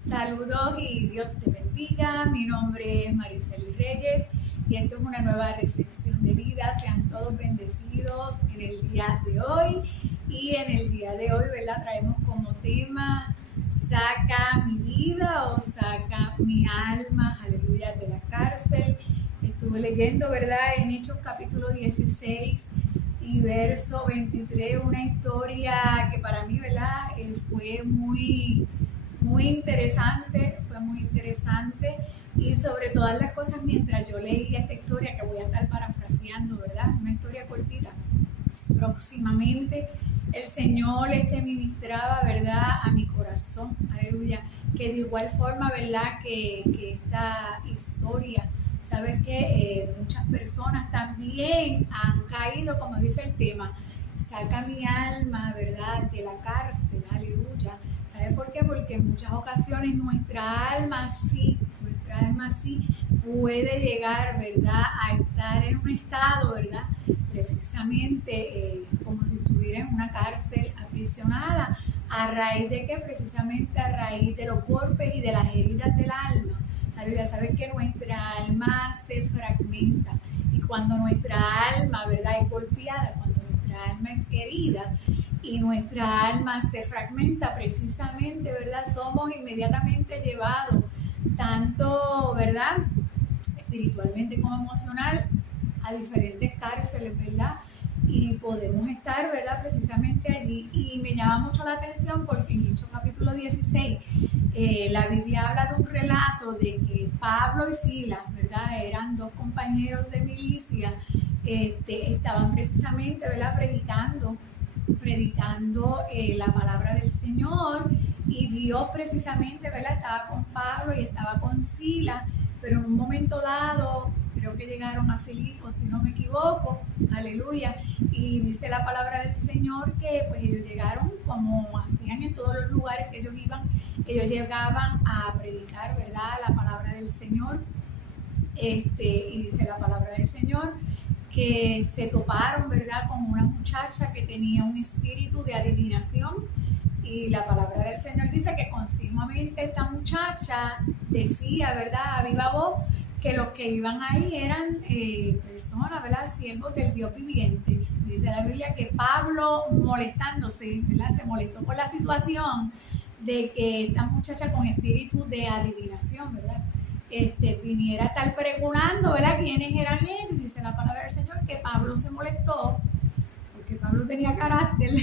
Saludos y Dios te bendiga. Mi nombre es Mariceli Reyes y esto es una nueva reflexión de vida. Sean todos bendecidos en el día de hoy. Y en el día de hoy, ¿verdad? Traemos como tema saca mi vida o saca mi alma, aleluya, de la cárcel. Estuve leyendo, ¿verdad? En Hechos capítulo 16 y verso 23, una historia que para mí, ¿verdad? Fue muy interesante, fue muy interesante, y sobre todas las cosas, mientras yo leía esta historia, que voy a estar parafraseando, ¿verdad? Una historia cortita, próximamente el Señor ministraba, ¿verdad?, a mi corazón, aleluya, que de igual forma, ¿verdad?, que esta historia, ¿sabes qué? Muchas personas también han caído, como dice el tema, saca mi alma, ¿verdad?, de la cárcel, aleluya. ¿Sabe por qué? Porque en muchas ocasiones nuestra alma sí puede llegar, ¿verdad?, a estar en un estado, ¿verdad?, precisamente como si estuviera en una cárcel aprisionada. ¿A raíz de qué? Precisamente a raíz de los golpes y de las heridas del alma. Aleluya, ¿sabes que nuestra alma se fragmenta? Y cuando nuestra alma, ¿verdad?, es golpeada, cuando nuestra alma es herida y nuestra alma se fragmenta, precisamente, ¿verdad?, somos inmediatamente llevados, tanto, ¿verdad?, espiritualmente como emocional, a diferentes cárceles, ¿verdad? Y podemos estar, ¿verdad?, precisamente allí. Y me llama mucho la atención porque en Hechos capítulo 16, la Biblia habla de un relato de que Pablo y Silas, ¿verdad?, eran dos compañeros de milicia, estaban precisamente, ¿verdad?, predicando la palabra del Señor, y Dios precisamente, ¿verdad?, estaba con Pablo y estaba con Silas, pero en un momento dado, creo que llegaron a Filipos, si no me equivoco, aleluya, y dice la palabra del Señor que pues ellos llegaron, como hacían en todos los lugares que ellos iban, ellos llegaban a predicar, ¿verdad?, la palabra del Señor, y dice la palabra del Señor que se toparon, ¿verdad?, con una muchacha que tenía un espíritu de adivinación, y la palabra del Señor dice que continuamente esta muchacha decía, ¿verdad?, a viva voz, que los que iban ahí eran personas, ¿verdad?, siervos del Dios viviente. Dice la Biblia que Pablo, molestándose, ¿verdad?, se molestó por la situación de que esta muchacha con espíritu de adivinación, ¿verdad?, viniera a estar preguntando, ¿verdad?, quiénes eran ellos. Dice la palabra del Señor que Pablo se molestó, porque Pablo tenía carácter.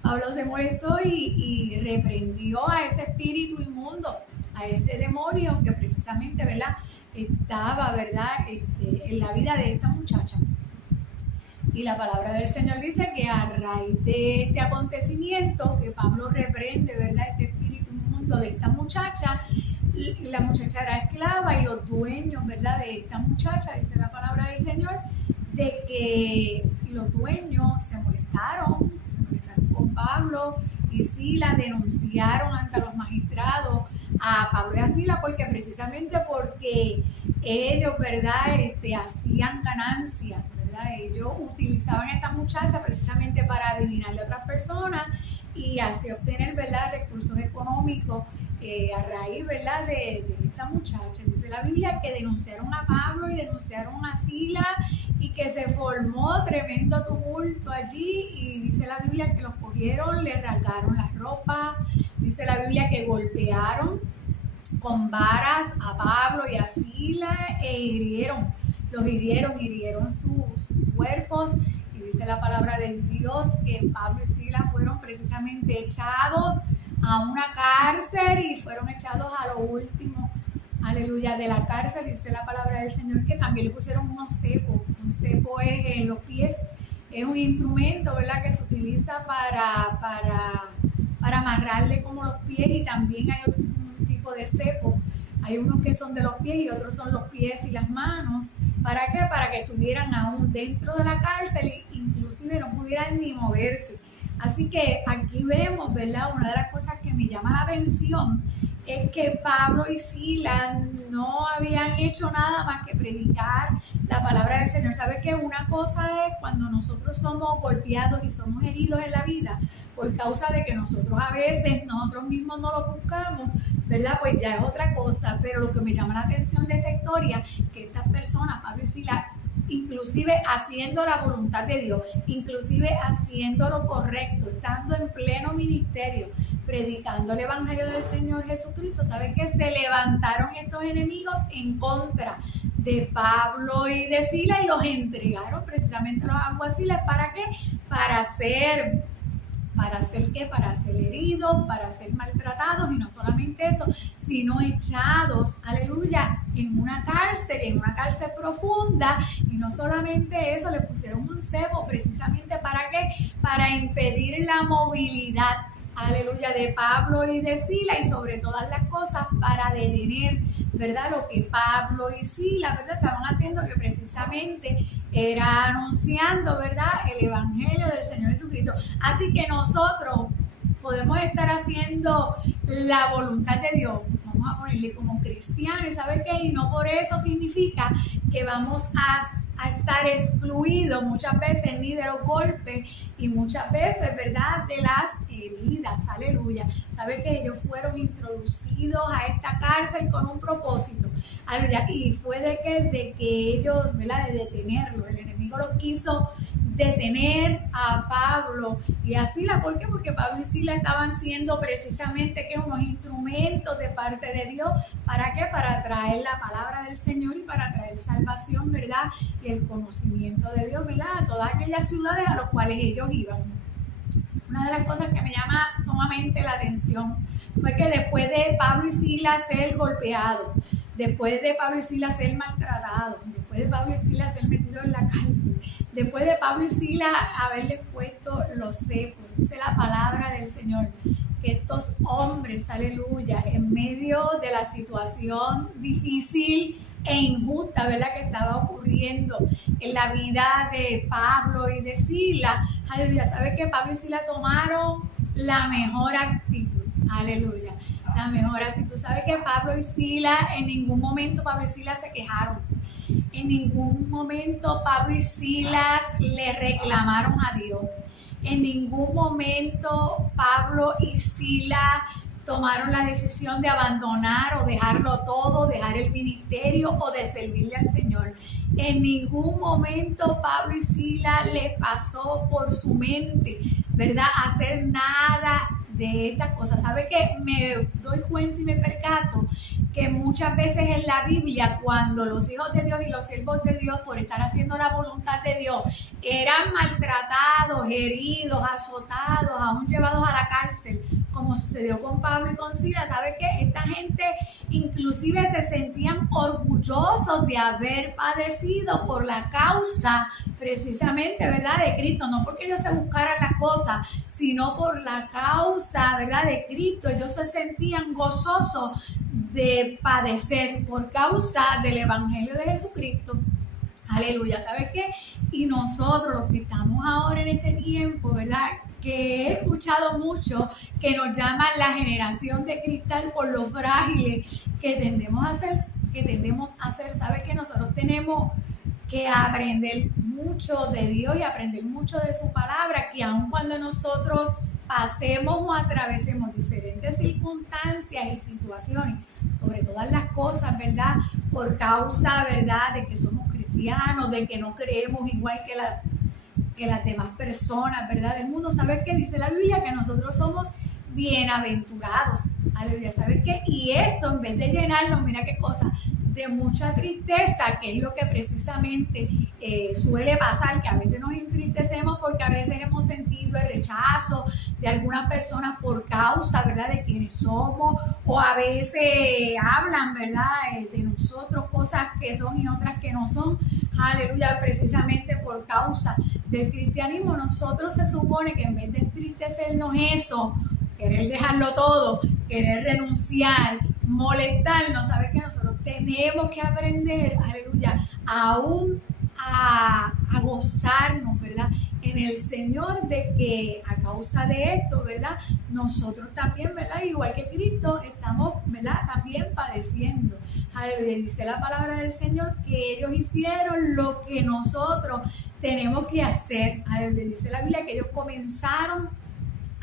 Pablo se molestó y reprendió a ese espíritu inmundo, a ese demonio que precisamente, ¿verdad?, estaba, ¿verdad?, en la vida de esta muchacha. Y la palabra del Señor dice que a raíz de este acontecimiento, que Pablo reprende, ¿verdad?, este espíritu inmundo de esta muchacha, la muchacha era esclava, y los dueños, ¿verdad?, de esta muchacha, dice la palabra del Señor, de que los dueños se molestaron con Pablo y Silas, denunciaron ante los magistrados a Pablo y a Silas, porque ellos, ¿verdad?, hacían ganancias, ¿verdad? Ellos utilizaban a esta muchacha precisamente para adivinarle a otras personas y así obtener, ¿verdad?, recursos económicos a raíz, ¿verdad?, de esta muchacha. Dice la Biblia que denunciaron a Pablo y denunciaron a Silas, y que se formó tremendo tumulto allí, y dice la Biblia que los cogieron, le rasgaron las ropas, dice la Biblia que golpearon con varas a Pablo y a Silas los hirieron sus cuerpos, y dice la palabra de Dios que Pablo y Silas fueron precisamente echados a una cárcel, y fueron echados a lo último, aleluya, de la cárcel. Dice la palabra del Señor que también le pusieron unos cepos. Un cepo es en los pies, es un instrumento, ¿verdad?, que se utiliza para amarrarle como los pies, y también hay otro tipo de cepo. Hay unos que son de los pies y otros son los pies y las manos. ¿Para qué? Para que estuvieran aún dentro de la cárcel, inclusive no pudieran ni moverse. Así que aquí vemos, ¿verdad?, una de las cosas que me llama la atención es que Pablo y Silas no habían hecho nada más que predicar la palabra del Señor. ¿Sabe qué? Una cosa es cuando nosotros somos golpeados y somos heridos en la vida por causa de que nosotros a veces nosotros mismos no lo buscamos, ¿verdad? Pues ya es otra cosa, pero lo que me llama la atención de esta historia, que estas personas, Pablo y Silas, inclusive haciendo la voluntad de Dios, inclusive haciendo lo correcto, estando en pleno ministerio, predicando el evangelio del Señor Jesucristo, ¿sabe qué? Se levantaron estos enemigos en contra de Pablo y de Silas y los entregaron precisamente a los alguaciles. ¿Para qué? Para ser ¿qué? Para ser heridos, para ser maltratados, y no solamente eso, sino echados, aleluya, en una cárcel profunda, y no solamente eso, le pusieron un cepo precisamente ¿para qué? Para impedir la movilidad, aleluya, de Pablo y de Silas, y sobre todas las cosas para detener, ¿verdad? Lo que Pablo y Silas, ¿verdad? Estaban haciendo, que precisamente era anunciando, ¿verdad? El evangelio del Señor Jesucristo. Así que nosotros podemos estar haciendo la voluntad de Dios, vamos a ponerle como cristianos, y ¿sabe qué? Y no por eso significa que vamos a estar excluidos muchas veces ni de los golpes y muchas veces, ¿verdad?, de las heridas, aleluya. ¿Sabe que ellos fueron introducidos a esta cárcel con un propósito? Aleluya. Y fue de que ellos, ¿verdad?, de detenerlo. El enemigo los quiso detener a Pablo y a Silas. ¿Por qué? Porque Pablo y Silas estaban siendo precisamente que unos instrumentos de parte de Dios. ¿Para qué? Para traer la palabra del Señor y para traer salvación, ¿verdad? Y el conocimiento de Dios, ¿verdad? A todas aquellas ciudades a las cuales ellos iban. Una de las cosas que me llama sumamente la atención fue que después de Pablo y Silas ser golpeados, después de Pablo y Silas ser maltratados, después de Pablo y Silas ser metidos en la cárcel, después de Pablo y Silas haberles puesto los cepos, dice la palabra del Señor, que estos hombres, aleluya, en medio de la situación difícil e injusta, ¿verdad?, que estaba ocurriendo en la vida de Pablo y de Silas, aleluya, ¿sabe que Pablo y Silas tomaron la mejor actitud? Aleluya, la mejor actitud. ¿Sabe que Pablo y Silas, en ningún momento Pablo y Silas se quejaron? En ningún momento Pablo y Silas le reclamaron a Dios. En ningún momento Pablo y Silas tomaron la decisión de abandonar o dejarlo todo, dejar el ministerio o de servirle al Señor. En ningún momento Pablo y Silas les pasó por su mente, ¿verdad?, hacer nada de estas cosas. ¿Sabe qué? Me doy cuenta y me percato que muchas veces en la Biblia, cuando los hijos de Dios y los siervos de Dios, por estar haciendo la voluntad de Dios, eran maltratados, heridos, azotados, aún llevados a la cárcel, como sucedió con Pablo y con Silas, ¿sabe qué? Esta gente inclusive se sentían orgullosos de haber padecido por la causa precisamente, ¿verdad?, de Cristo, no porque ellos se buscaran las cosas, sino por la causa, ¿verdad?, de Cristo. Ellos se sentían gozosos de padecer por causa del evangelio de Jesucristo. Aleluya, ¿sabes qué? Y nosotros, los que estamos ahora en este tiempo, ¿verdad?, que he escuchado mucho que nos llaman la generación de cristal por lo frágiles que tendemos a ser, ¿sabes qué? Nosotros tenemos que aprender mucho de Dios y aprender mucho de su palabra, que aun cuando nosotros pasemos o atravesemos diferentes circunstancias y situaciones, sobre todas las cosas, ¿verdad?, por causa, ¿verdad?, de que somos cristianos, de que no creemos igual que las demás personas, ¿verdad?, del mundo. ¿Sabes qué dice la Biblia? Que nosotros somos bienaventurados. Aleluya, ¿sabes qué? Y esto, en vez de llenarnos, mira qué cosa, de mucha tristeza, que es lo que precisamente suele pasar, que a veces nos entristecemos porque a veces hemos sentido el rechazo de algunas personas por causa, ¿verdad?, de quienes somos, o a veces hablan, ¿verdad?, de nosotros cosas que son y otras que no son. Aleluya, precisamente por causa del cristianismo. Nosotros se supone que en vez de entristecernos eso, querer dejarlo todo, querer renunciar, molestarnos, ¿sabes qué? Nosotros tenemos que aprender, aleluya, aún a gozarnos, ¿verdad?, en el Señor, de que a causa de esto, ¿verdad?, nosotros también, ¿verdad?, igual que Cristo, estamos, ¿verdad?, también padeciendo. Aleluya, dice la palabra del Señor que ellos hicieron lo que nosotros tenemos que hacer. Aleluya, dice la Biblia que ellos comenzaron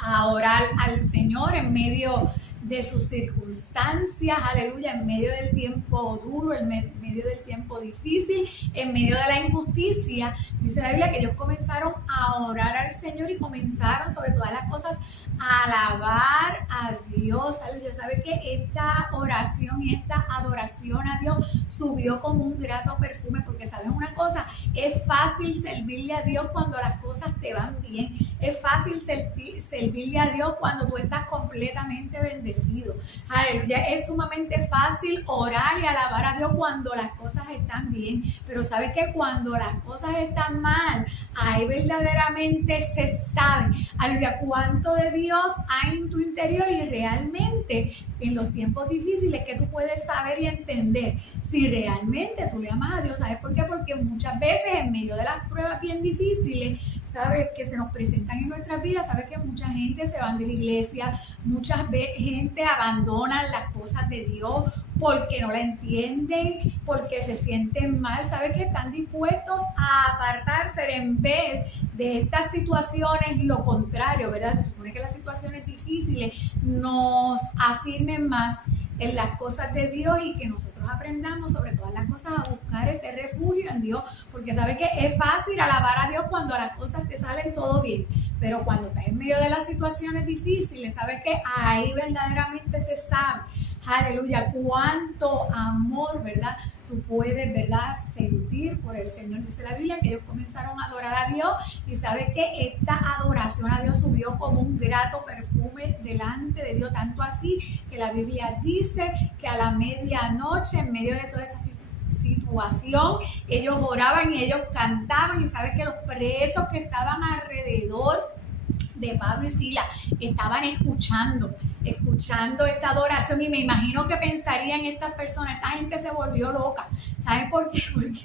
a orar al Señor en medio de sus circunstancias, aleluya, en medio del tiempo duro, en medio del tiempo difícil, en medio de la injusticia. Dice la Biblia que ellos comenzaron a orar al Señor y comenzaron sobre todas las cosas a alabar a Dios. Aleluya. ¿Sabe que esta oración y esta adoración a Dios subió como un grato perfume? Porque sabes una cosa, es fácil servirle a Dios cuando las cosas te van bien. Es fácil servirle a Dios cuando tú estás completamente bendecido. Aleluya. Es sumamente fácil orar y alabar a Dios cuando las cosas están bien. Pero sabes que cuando las cosas están mal, ahí verdaderamente se sabe, aleluya, cuánto de Dios hay en tu interior, y realmente en los tiempos difíciles que tú puedes saber y entender si realmente tú le amas a Dios. ¿Sabes por qué? Porque muchas veces en medio de las pruebas bien difíciles, sabes, que se nos presentan en nuestras vidas, sabes que mucha gente se van de la iglesia, mucha gente abandona las cosas de Dios porque no la entienden, porque se sienten mal, sabes que están dispuestos a apartarse en vez de estas situaciones, lo contrario, ¿verdad? Se supone que las situaciones difíciles nos afirmen más en las cosas de Dios y que nosotros aprendamos sobre todas las cosas a buscar este refugio en Dios, porque sabes que es fácil alabar a Dios cuando las cosas te salen todo bien, pero cuando estás en medio de las situaciones difíciles, sabes que ahí verdaderamente se sabe, aleluya, cuánto amor, ¿verdad?, tú puedes, ¿verdad?, sentir por el Señor. Dice la Biblia que ellos comenzaron a adorar a Dios, y sabes que esta adoración a Dios subió como un grato perfume delante de Dios, tanto así que la Biblia dice que a la medianoche, en medio de toda esa situación, ellos oraban y ellos cantaban, y sabes que los presos que estaban alrededor de Pablo y Silas estaban escuchando esta adoración, y me imagino que pensarían estas personas, esta gente se volvió loca. ¿Saben por qué? Porque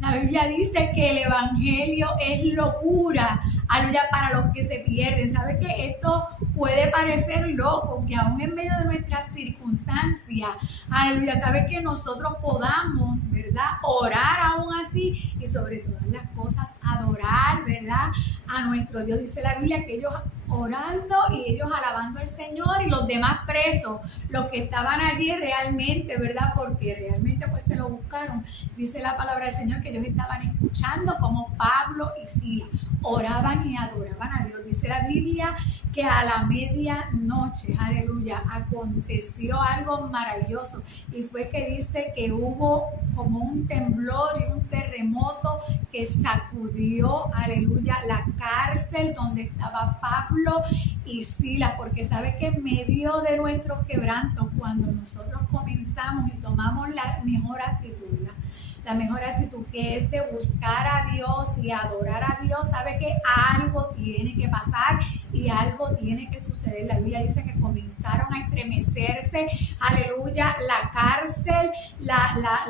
la Biblia dice que el evangelio es locura, aleluya, para los que se pierden. ¿Sabe que esto puede parecer loco, que aún en medio de nuestras circunstancias, aleluya, sabe que nosotros podamos, ¿verdad?, orar aún así, y sobre todas las cosas adorar, ¿verdad?, a nuestro Dios? Dice la Biblia que ellos orando y ellos alabando al Señor, y los demás presos, los que estaban allí realmente, ¿verdad?, porque realmente pues se lo buscaron. Dice la palabra del Señor que ellos estaban escuchando como Pablo y Silas oraban y adoraban a Dios. Dice la Biblia que a la medianoche, aleluya, aconteció algo maravilloso, y fue que dice que hubo como un temblor y un terremoto que sacudió, aleluya, la cárcel donde estaba Pablo y Silas, porque sabe que en medio de nuestros quebrantos, cuando nosotros comenzamos y tomamos la mejor actitud, que es de buscar a Dios y adorar a Dios, sabe que algo tiene que pasar y algo tiene que suceder. La Biblia dice que comenzaron a estremecerse, aleluya, la cárcel,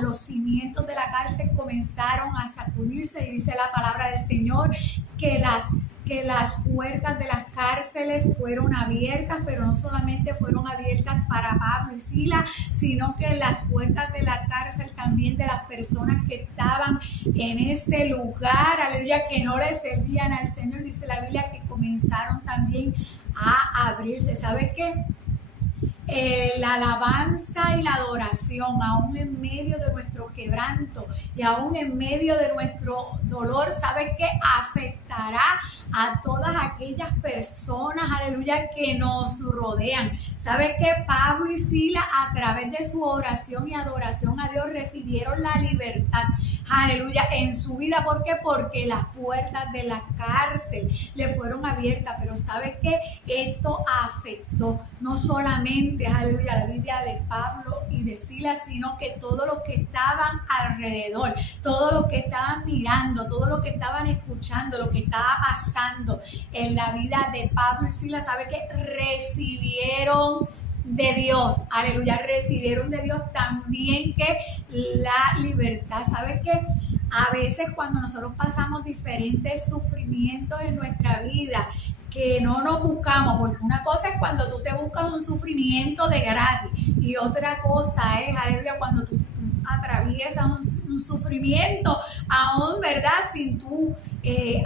los cimientos de la cárcel comenzaron a sacudirse, y dice la palabra del Señor que las puertas de las cárceles fueron abiertas, pero no solamente fueron abiertas para Pablo y Silas, sino que las puertas de la cárcel también de las personas que estaban en ese lugar, aleluya, que no le servían al Señor, dice la Biblia que comenzaron también a abrirse. ¿Sabe qué? La alabanza y la adoración, aún en medio de nuestro quebranto y aún en medio de nuestro dolor, ¿sabe qué? Afectará a todas aquellas personas, aleluya, que nos rodean. ¿Sabe qué? Pablo y Silas, a través de su oración y adoración a Dios, recibieron la libertad, aleluya, en su vida. ¿Por qué? Porque las puertas de la cárcel le fueron abiertas. Pero ¿sabe qué? Esto afectó no solamente, aleluya, la vida de Pablo y de Silas, sino que todos los que estaban alrededor, todos los que estaban mirando, todos los que estaban escuchando lo que estaba pasando en la vida de Pablo y Silas, ¿sabe qué? Recibieron de Dios, aleluya, recibieron de Dios también que la libertad. ¿Sabe qué? A veces cuando nosotros pasamos diferentes sufrimientos en nuestra vida, que no nos buscamos, porque una cosa es cuando tú te buscas un sufrimiento de gratis, y otra cosa es, aleluya, cuando tú atraviesas un sufrimiento aún, ¿verdad?, sin tú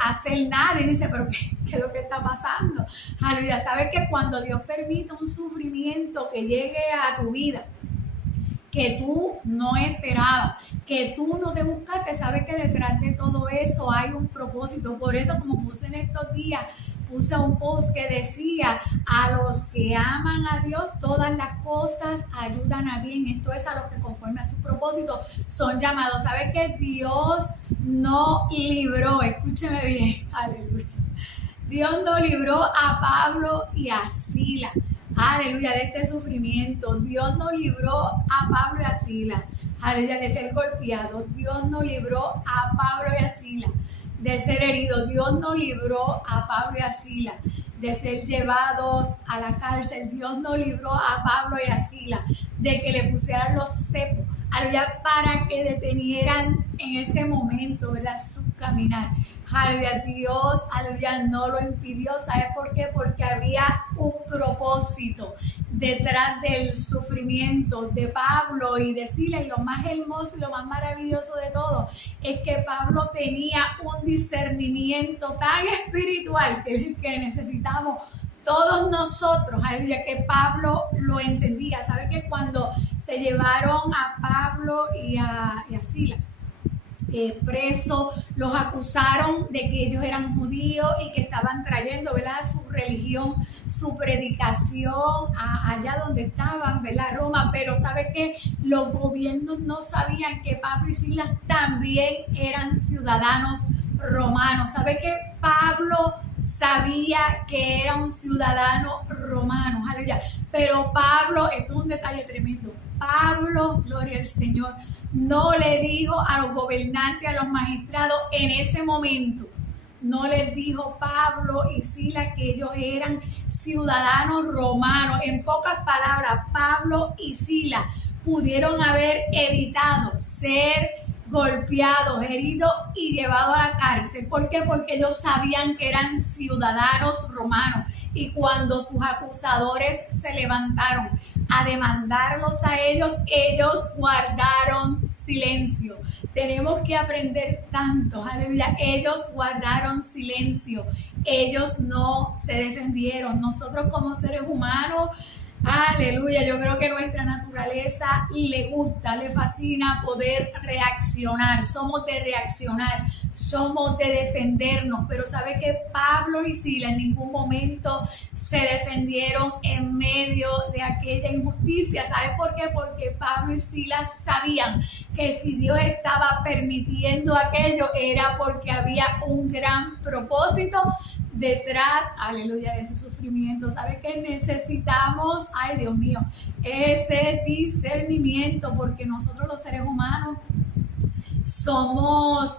hacer nada y dice, pero ¿qué es lo que está pasando? Aleluya, sabes que cuando Dios permite un sufrimiento que llegue a tu vida, que tú no esperabas, que tú no te buscaste, sabes que detrás de todo eso hay un propósito. Por eso, como puse en estos días, puse un post que decía, a los que aman a Dios, todas las cosas ayudan a bien. Esto es a los que conforme a su propósito son llamados. ¿Sabes que Dios no libró? Escúcheme bien, aleluya. Dios no libró a Pablo y a Silas, aleluya, de este sufrimiento. Dios no libró a Pablo y a Silas, aleluya, de ser golpeados. Dios no libró a Pablo y a Silas de ser heridos. Dios no libró a Pablo y a Silas de ser llevados a la cárcel. Dios no libró a Pablo y a Silas de que le pusieran los cepos, aleluya, para que detenieran en ese momento, ¿verdad?, su caminar. Aleluya, Dios, aleluya, no lo impidió. ¿Sabes por qué? Porque había un propósito detrás del sufrimiento de Pablo y de Silas. Y lo más hermoso y lo más maravilloso de todo es que Pablo tenía un discernimiento tan espiritual que necesitamos todos nosotros, aleluya, que Pablo lo entendía. ¿Sabe que cuando se llevaron a Pablo y a Silas presos, los acusaron de que ellos eran judíos y que estaban trayendo, ¿verdad?, su religión, su predicación allá donde estaban, ¿verdad?, Roma? Pero ¿sabe qué? Los gobiernos no sabían que Pablo y Silas también eran ciudadanos romanos. ¿Sabe qué? Pablo sabía que era un ciudadano romano, aleluya. Pero Pablo, esto es un detalle tremendo, Pablo, gloria al Señor, no le dijo a los gobernantes, a los magistrados en ese momento, no les dijo Pablo y Silas que ellos eran ciudadanos romanos. En pocas palabras, Pablo y Silas pudieron haber evitado ser golpeados, heridos y llevados a la cárcel. ¿Por qué? Porque ellos sabían que eran ciudadanos romanos. Y cuando sus acusadores se levantaron a demandarlos a ellos, ellos guardaron silencio. Tenemos que aprender tanto, aleluya. Ellos guardaron silencio. Ellos no se defendieron. Nosotros como seres humanos, aleluya, yo creo que nuestra naturaleza le gusta, le fascina poder reaccionar. Somos de reaccionar, somos de defendernos. Pero ¿sabe que Pablo y Silas en ningún momento se defendieron en medio de aquella injusticia? ¿Sabe por qué? Porque Pablo y Silas sabían que si Dios estaba permitiendo aquello era porque había un gran propósito detrás, aleluya, de ese sufrimiento. ¿Sabe qué necesitamos? Ay, Dios mío, ese discernimiento, porque nosotros los seres humanos somos,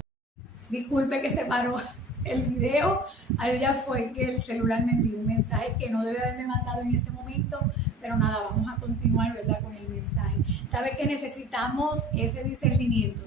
disculpe que se paró el video, aleluya, fue que el celular me envió un mensaje que no debe haberme mandado en ese momento, pero nada, vamos a continuar, ¿verdad?, con el mensaje. ¿Sabe que necesitamos ese discernimiento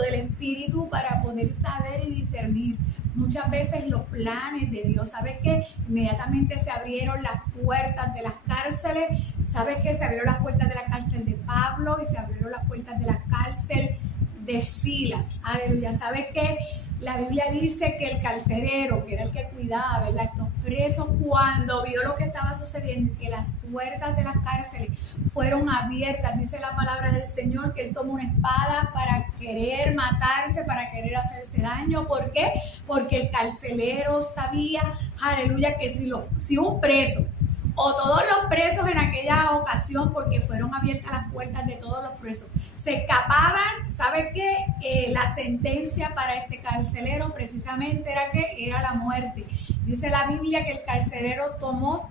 del Espíritu para poder saber y discernir muchas veces los planes de Dios? ¿Sabes que inmediatamente se abrieron las puertas de las cárceles? ¿Sabes que se abrieron las puertas de la cárcel de Pablo y se abrieron las puertas de la cárcel de Silas? Aleluya. ¿Sabes que la Biblia dice que el carcelero, que era el que cuidaba, ¿verdad?, estos presos, cuando vio lo que estaba sucediendo, que las puertas de las cárceles fueron abiertas, dice la palabra del Señor, que él tomó una espada para querer matarse, para querer hacerse daño? ¿Por qué? Porque el carcelero sabía, aleluya, que si un preso o todos los presos en aquella ocasión, porque fueron abiertas las puertas de todos los presos, se escapaban, ¿sabe qué? La sentencia para este carcelero precisamente era que era la muerte. Dice la Biblia que el carcelero tomó,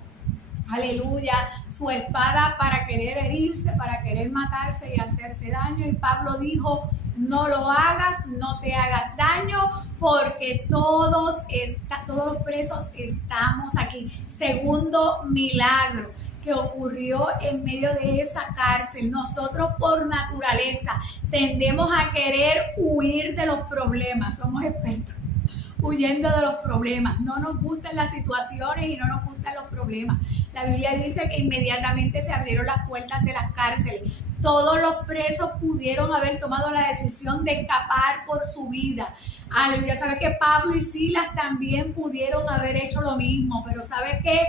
aleluya, su espada para querer herirse, para querer matarse y hacerse daño. Y Pablo dijo, no lo hagas, no te hagas daño, porque todos los presos estamos aquí. Segundo milagro que ocurrió en medio de esa cárcel. Nosotros por naturaleza tendemos a querer huir de los problemas. Somos expertos huyendo de los problemas. No nos gustan las situaciones y no nos gusta gustan los problemas. La Biblia dice que inmediatamente se abrieron las puertas de las cárceles. Todos los presos pudieron haber tomado la decisión de escapar por su vida. Aleluya. ¿Sabe que Pablo y Silas también pudieron haber hecho lo mismo? Pero ¿sabe qué?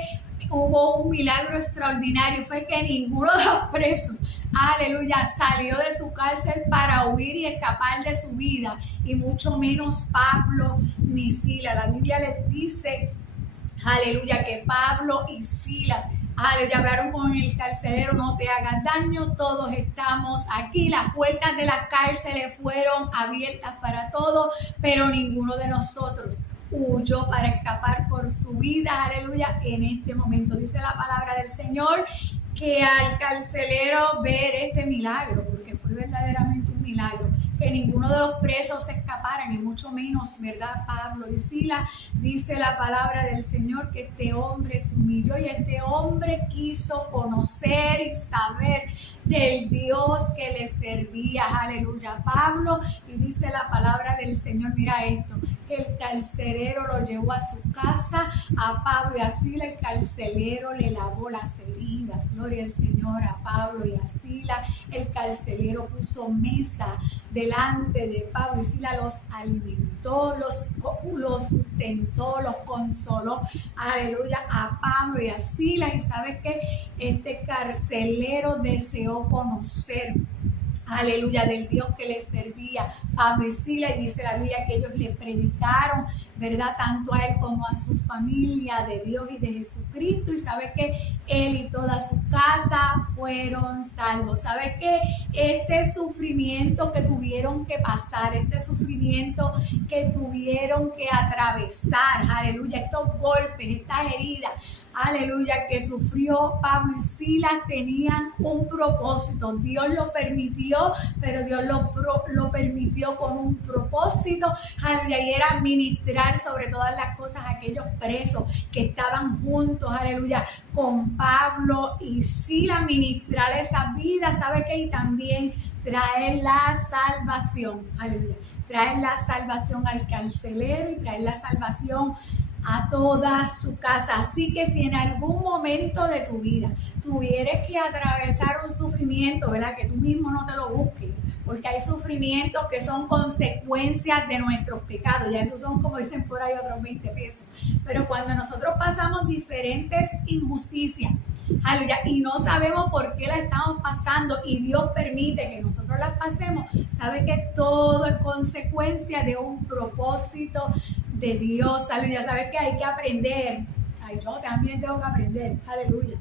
Hubo un milagro extraordinario, fue que ninguno de los presos, aleluya, salió de su cárcel para huir y escapar de su vida, y mucho menos Pablo ni Silas. La Biblia les dice, aleluya, que Pablo y Silas, aleluya, hablaron con el carcelero: no te hagas daño, todos estamos aquí. Las puertas de las cárceles fueron abiertas para todos, pero ninguno de nosotros huyó para escapar por su vida, aleluya. En este momento dice la palabra del Señor que al carcelero ver este milagro, porque fue verdaderamente un milagro, que ninguno de los presos se escaparan, y mucho menos, ¿verdad?, Pablo y Silas, dice la palabra del Señor que este hombre se humilló y este hombre quiso conocer y saber del Dios que le servía, aleluya, Pablo. Y dice la palabra del Señor, mira esto, que el carcelero lo llevó a su casa, a Pablo y a Silas. El carcelero le lavó las heridas, gloria al Señor, a Pablo y a Silas. El carcelero puso mesa delante de Pablo y Silas, los alimentó, los sustentó, los consoló, aleluya, a Pablo y a Silas. Y sabes que este carcelero deseó conocer, aleluya, del Dios que les servía Pablo y Silas. Y dice la Biblia que ellos le predicaron, ¿verdad?, tanto a él como a su familia, de Dios y de Jesucristo. Y sabe que él y toda su casa fueron salvos. Sabe que este sufrimiento que tuvieron que pasar, este sufrimiento que tuvieron que atravesar, aleluya, estos golpes, estas heridas, aleluya, que sufrió Pablo y Silas, tenían un propósito. Dios lo permitió, pero Dios lo permitió con un propósito, aleluya, y era ministrar sobre todas las cosas a aquellos presos que estaban juntos, aleluya, con Pablo y Silas, ministrar esa vida, ¿sabe qué? Y también traer la salvación, aleluya, traer la salvación al carcelero y traer la salvación a toda su casa. Así que si en algún momento de tu vida tuvieres que atravesar un sufrimiento, ¿verdad?, que tú mismo no te lo busques, porque hay sufrimientos que son consecuencias de nuestros pecados, ya esos son, como dicen por ahí, otros 20 pesos. Pero cuando nosotros pasamos diferentes injusticias, aleluya, y no sabemos por qué la estamos pasando, y Dios permite que nosotros las pasemos, sabe que todo es consecuencia de un propósito de Dios, aleluya. Sabe que hay que aprender, yo también tengo que aprender, aleluya.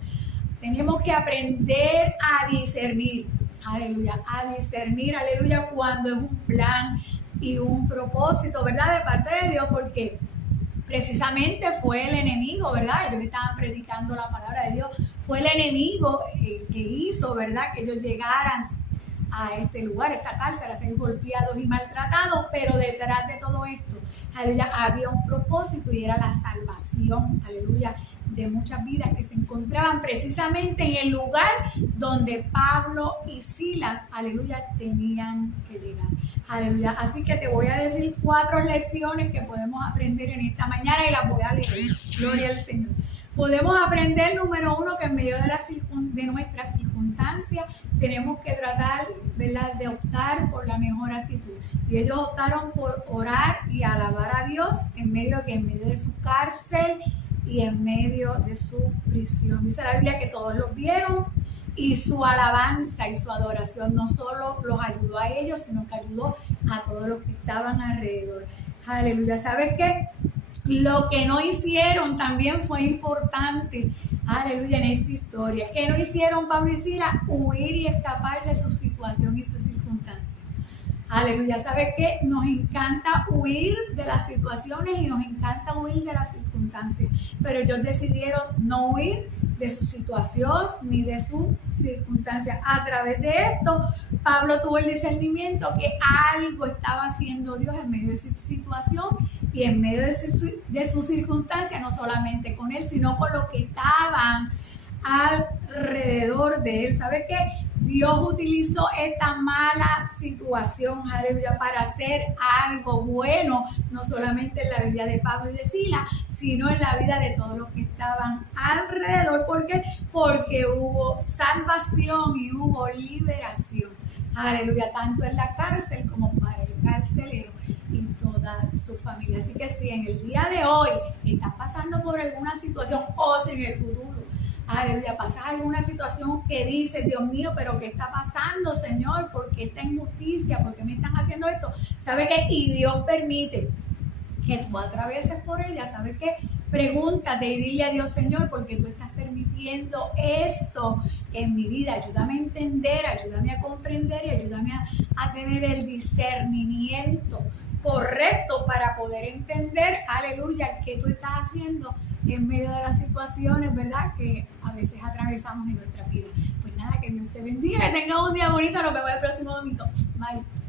Tenemos que aprender a discernir, aleluya, a discernir, aleluya, cuando es un plan y un propósito, ¿verdad?, de parte de Dios, porque precisamente fue el enemigo, ¿verdad? Ellos estaban predicando la palabra de Dios, fue el enemigo el que hizo, ¿verdad?, que ellos llegaran a este lugar, esta cárcel, a ser golpeados y maltratados. Pero detrás de todo esto, aleluya, había un propósito, y era la salvación, aleluya, de muchas vidas que se encontraban precisamente en el lugar donde Pablo y Silas, aleluya, tenían que llegar, aleluya. Así que te voy a decir 4 lecciones que podemos aprender en esta mañana, y las voy a leer, gloria al Señor. Podemos aprender, número 1, que en medio de nuestras circunstancias tenemos que tratar, ¿verdad?, de optar por la mejor actitud. Y ellos optaron por orar y alabar a Dios en medio de su cárcel y en medio de su prisión. Dice la Biblia que todos los vieron, y su alabanza y su adoración no solo los ayudó a ellos, sino que ayudó a todos los que estaban alrededor. Aleluya. ¿Sabes qué? Lo que no hicieron también fue importante, aleluya, en esta historia. ¿Qué no hicieron Pablo y Silas? Huir y escapar de su situación y sus circunstancias. Aleluya. ¿Sabes qué? Nos encanta huir de las situaciones y nos encanta huir de las circunstancias, pero ellos decidieron no huir de su situación ni de su circunstancia. A través de esto, Pablo tuvo el discernimiento que algo estaba haciendo Dios en medio de su situación y en medio de su circunstancia, no solamente con él, sino con los que estaban alrededor de él. ¿Sabe qué? Dios utilizó esta mala situación, aleluya, para hacer algo bueno, no solamente en la vida de Pablo y de Silas, sino en la vida de todos los que estaban alrededor. ¿Por qué? Porque hubo salvación y hubo liberación. Aleluya, tanto en la cárcel como para el carcelero y toda su familia. Así que si en el día de hoy estás pasando por alguna situación o si en el futuro, aleluya, pasas alguna situación que dices, Dios mío, pero ¿qué está pasando, Señor? ¿Por qué esta injusticia? ¿Por qué me están haciendo esto? ¿Sabe qué? Y Dios permite que tú atravieses por ella. ¿Sabe qué? Pregúntate y dile a Dios, Señor, ¿por qué tú estás permitiendo esto en mi vida? Ayúdame a entender, ayúdame a comprender y ayúdame a tener el discernimiento correcto para poder entender, aleluya, qué tú estás haciendo en medio de las situaciones, ¿verdad?, que a veces atravesamos en nuestra vida. Pues nada, que Dios te bendiga, que tengas un día bonito, nos vemos el próximo domingo. Bye.